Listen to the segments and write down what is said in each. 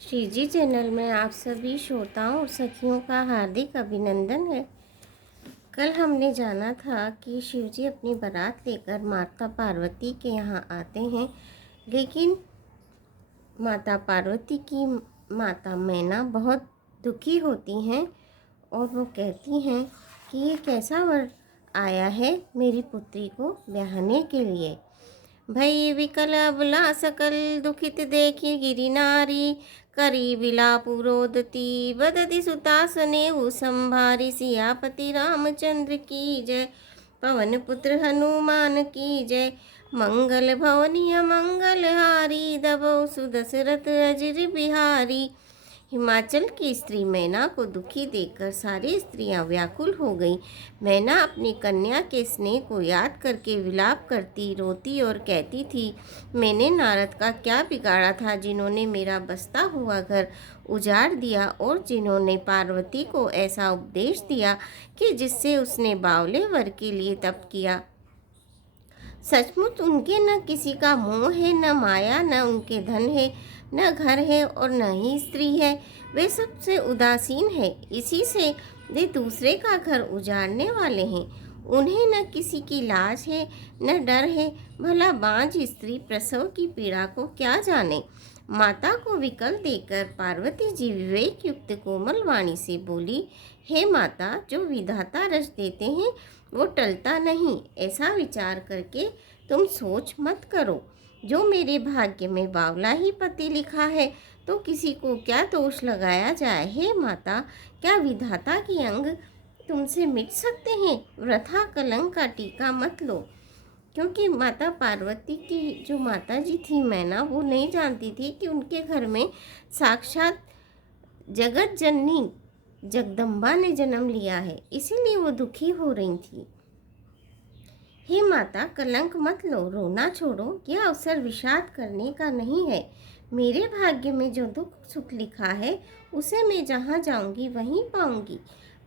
श्री जी channel में आप सभी श्रोताओं और सखियों का हार्दिक अभिनंदन है। कल हमने जाना था कि शिव जी अपनी बारात लेकर माता पार्वती के यहाँ आते हैं, लेकिन माता पार्वती की माता मैना बहुत दुखी होती हैं और वो कहती हैं कि ये कैसा वर आया है मेरी पुत्री को ब्याहने के लिए। भई विकल अबला सकल दुखित देखी गिरि नारी, करी विलाप रोदती बदति सुतासने संभारी। सियापति रामचंद्र की जय, पवन पुत्र हनुमान की जय। मंगल भवनीय मंगल हारी, दबो सुदशरथ अजिर बिहारी। हिमाचल की स्त्री मैना को दुखी देखकर सारी स्त्रियां व्याकुल हो गईं। मैना अपनी कन्या के स्नेह को याद करके विलाप करती, रोती और कहती थी, मैंने नारद का क्या बिगाड़ा था जिन्होंने मेरा बसता हुआ घर उजाड़ दिया और जिन्होंने पार्वती को ऐसा उपदेश दिया कि जिससे उसने बावले वर के लिए तप किया। सचमुच उनके न किसी का मोह है, न माया, न उनके धन है, न घर है और न ही स्त्री है। वे सबसे उदासीन है, इसी से वे दूसरे का घर उजाड़ने वाले हैं। उन्हें न किसी की लाज है, न डर है। भला बांझ स्त्री प्रसव की पीड़ा को क्या जाने। माता को विकल देकर पार्वती जी विवेक युक्त कोमल वाणी से बोली, हे माता, जो विधाता रच देते हैं वो टलता नहीं। ऐसा विचार करके तुम सोच मत करो। जो मेरे भाग्य में बावला ही पति लिखा है तो किसी को क्या दोष लगाया जाए। हे माता, क्या विधाता के अंग तुमसे मिट सकते हैं। वृथा कलंक का टीका मत लो। क्योंकि माता पार्वती की जो माता जी थी मैना, वो नहीं जानती थी कि उनके घर में साक्षात जगत जननी जगदम्बा ने जन्म लिया है, इसीलिए वो दुखी हो रही थी। हे माता, कलंक मत लो, रोना छोड़ो। यह अवसर विषाद करने का नहीं है। मेरे भाग्य में जो दुख सुख लिखा है उसे मैं जहाँ जाऊंगी वहीं पाऊंगी।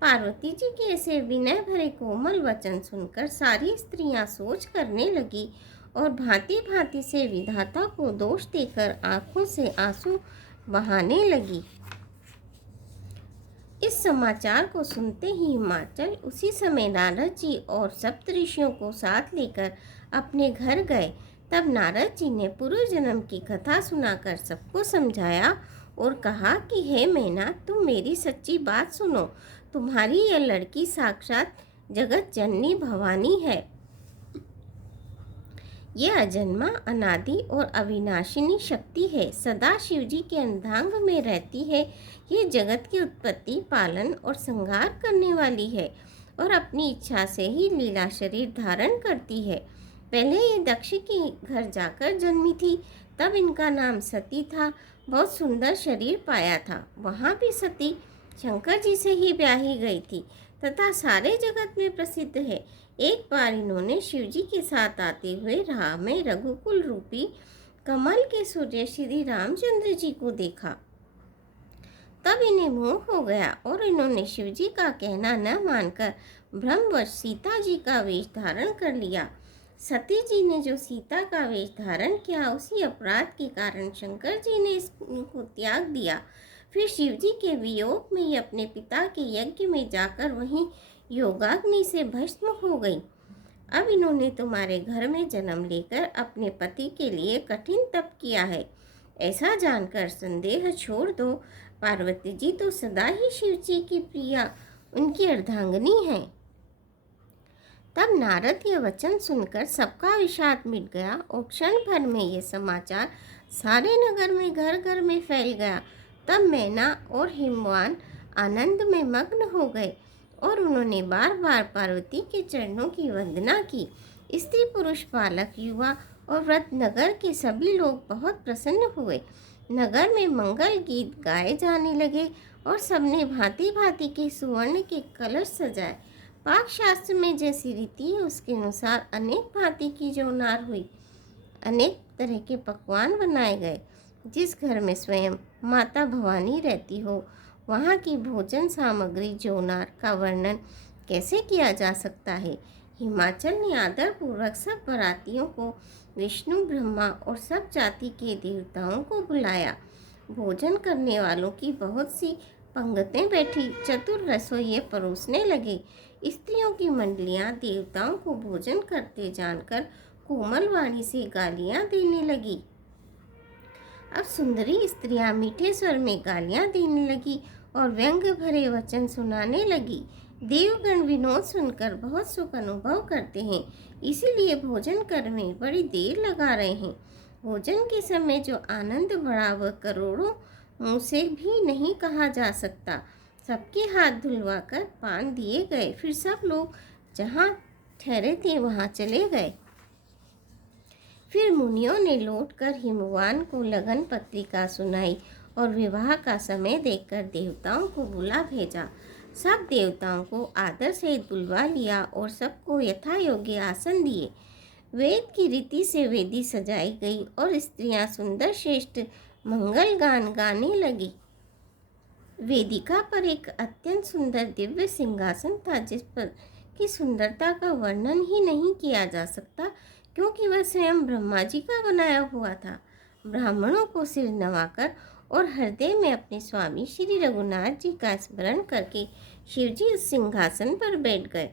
पार्वती जी के ऐसे विनय भरे कोमल वचन सुनकर सारी स्त्रियां सोच करने लगी और भांति भांति से विधाता को दोष देकर आंखों से आंसू बहाने लगी। इस समाचार को सुनते ही हिमाचल उसी समय नारद जी और सप्तऋषियों को साथ लेकर अपने घर गए। तब नारद जी ने पूर्व जन्म की कथा सुनाकर सबको समझाया और कहा कि हे मैना, तुम मेरी सच्ची बात सुनो। तुम्हारी यह लड़की साक्षात जगत जननी भवानी है। यह अजन्मा, अनादि और अविनाशिनी शक्ति है। सदा शिव जी के अर्धांग में रहती है। ये जगत की उत्पत्ति, पालन और संहार करने वाली है और अपनी इच्छा से ही लीला शरीर धारण करती है। पहले ये दक्ष के घर जाकर जन्मी थी, तब इनका नाम सती था। बहुत सुंदर शरीर पाया था। वहाँ भी सती शंकर जी से ही ब्याही गई थी तथा सारे जगत में प्रसिद्ध है। एक बार इन्होंने शिव जी के साथ आते हुए राह में रघुकुल रूपी कमल के सूर्य श्री रामचंद्र जी को देखा। तब इन्हें मोह हो गया और इन्होंने शिव जी का कहना न मानकर भ्रमवश सीता जी का वेश धारण कर लिया। सती जी ने जो सीता का वेश धारण किया, उसी अपराध के कारण शंकर जी ने इसको त्याग दिया। फिर शिव जी के वियोग में ही अपने पिता के यज्ञ में जाकर वहीं योगाग्नि से भस्म हो गई। अब इन्होंने तुम्हारे घर में जन्म लेकर अपने पति के लिए कठिन तप किया है। ऐसा जानकर संदेह छोड़ दो। पार्वती जी तो सदा ही शिव जी की प्रिया, उनकी अर्धांगिनी है। तब नारद ये वचन सुनकर सबका विषाद मिट गया और क्षण भर में ये समाचार सारे नगर में घर घर में फैल गया। तब मैना और हिमवान आनंद में मग्न हो गए और उन्होंने बार बार पार्वती के चरणों की वंदना की। स्त्री पुरुष बालक युवा और वृद्ध नगर के सभी लोग बहुत प्रसन्न हुए। नगर में मंगल गीत गाए जाने लगे और सबने भांति भांति के सुवर्ण के कलश सजाए। पाक शास्त्र में जैसी रीति है उसके अनुसार अनेक भांति की जोनार हुई। अनेक तरह के पकवान बनाए गए। जिस घर में स्वयं माता भवानी रहती हो, वहाँ की भोजन सामग्री जोनार का वर्णन कैसे किया जा सकता है। हिमाचल ने आदरपूर्वक सब बारातियों को, विष्णु, ब्रह्मा और सब जाति के देवताओं को बुलाया। भोजन करने वालों की बहुत सी पंगतें बैठी चतुर रसोइये परोसने लगे। स्त्रियों की मंडलियां देवताओं को भोजन करते जानकर कोमल वाणी से गालियां देने लगी। अब सुंदरी स्त्रियां मीठे स्वर में गालियां देने लगी और व्यंग भरे वचन सुनाने लगी। देवगण विनोद सुनकर बहुत सुख अनुभव करते हैं, इसीलिए भोजन कर में बड़ी देर लगा रहे हैं। भोजन के समय जो आनंद बढ़ा वह करोड़ों मुँह से भी नहीं कहा जा सकता। सबके हाथ धुलवाकर पान दिए गए, फिर सब लोग जहाँ ठहरे थे वहाँ चले गए। फिर मुनियों ने लौटकर हिमवान को लगन पत्रिका सुनाई और विवाह का समय देखकर देवताओं को बुला भेजा। सब देवताओं को आदर से बुलवा लिया और सबको यथा योग्य आसन दिए। वेद की रीति से वेदी सजाई गई और स्त्रियां सुंदर श्रेष्ठ मंगल गान गाने लगी। वेदिका पर एक अत्यंत सुंदर दिव्य सिंहासन था, जिस पर की सुंदरता का वर्णन ही नहीं किया जा सकता, क्योंकि वह स्वयं ब्रह्मा जी का बनाया हुआ था। ब्राह्मणों को सिर नवाकर और हृदय में अपने स्वामी श्री रघुनाथ जी का स्मरण करके शिवजी उस सिंहासन पर बैठ गए।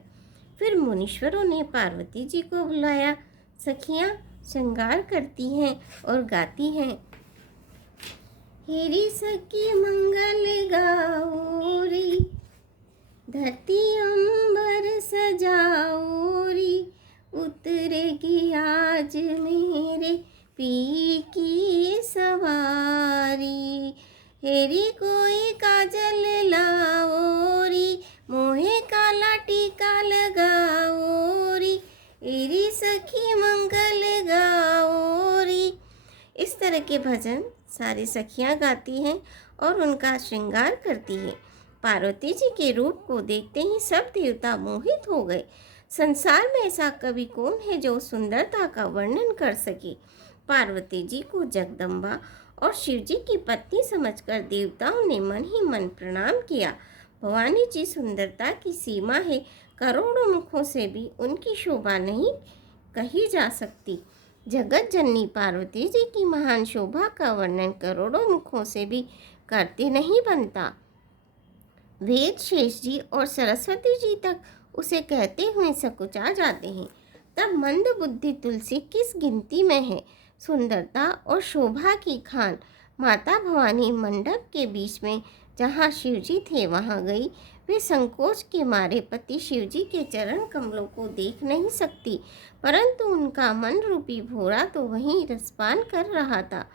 फिर मुनीश्वरों ने पार्वती जी को बुलाया। सखियां श्रृंगार करती हैं और गाती हैं, हेरी सखी मंगल गाओ री, धरती अंबर सजाओ री, उतरेगी आज मेरे पी की सवारी। हेरी कोई काजल लाओ री, मोहे काला टीका लगाओ री, हेरी सखी मंगल गाओ री। इस तरह के भजन सारी सखियां गाती हैं और उनका श्रृंगार करती हैं। पार्वती जी के रूप को देखते ही सब देवता मोहित हो गए। संसार में ऐसा कवि कौन है जो सुंदरता का वर्णन कर सके। पार्वती जी को जगदम्बा और शिव जी की पत्नी समझकर देवताओं ने मन ही मन प्रणाम किया। भवानी जी सुंदरता की सीमा है, करोड़ों मुखों से भी उनकी शोभा नहीं कही जा सकती। जगत जननी पार्वती जी की महान शोभा का वर्णन करोड़ों मुखों से भी करते नहीं बनता। वेद शेष जी और सरस्वती जी तक उसे कहते हुए सकुचा जाते हैं, तब मंद बुद्धि तुलसी किस गिनती में है। सुंदरता और शोभा की खान माता भवानी मंडप के बीच में जहाँ शिवजी थे वहाँ गई। वे संकोच के मारे पति शिवजी के चरण कमलों को देख नहीं सकती, परंतु उनका मन रूपी भोरा तो वहीं रसपान कर रहा था।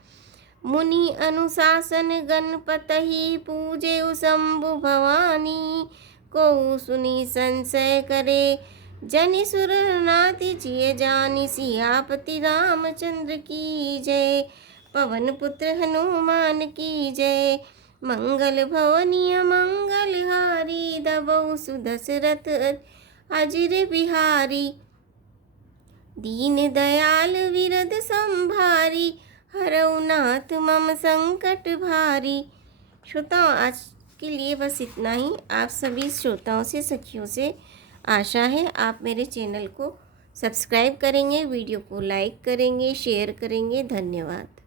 मुनि अनुशासन गणपतहि पूजे शंभु भवानी, को सुनी संशय करे, जनि सुर नाति जिय जानी, सियापति रामचंद्र की जय, पवन पुत्र हनुमान की जय, मंगल भवनीय मंगलहारी, दबौ सुदशरथ अजिर बिहारी, दीन दयाल विरद संभारी, हरौ नाथ मम संकट भारी। श्रोताओं, आज के लिए बस इतना ही। आप सभी श्रोताओं से, सखियों से आशा है आप मेरे चैनल को सब्सक्राइब करेंगे, वीडियो को लाइक करेंगे, शेयर करेंगे। धन्यवाद।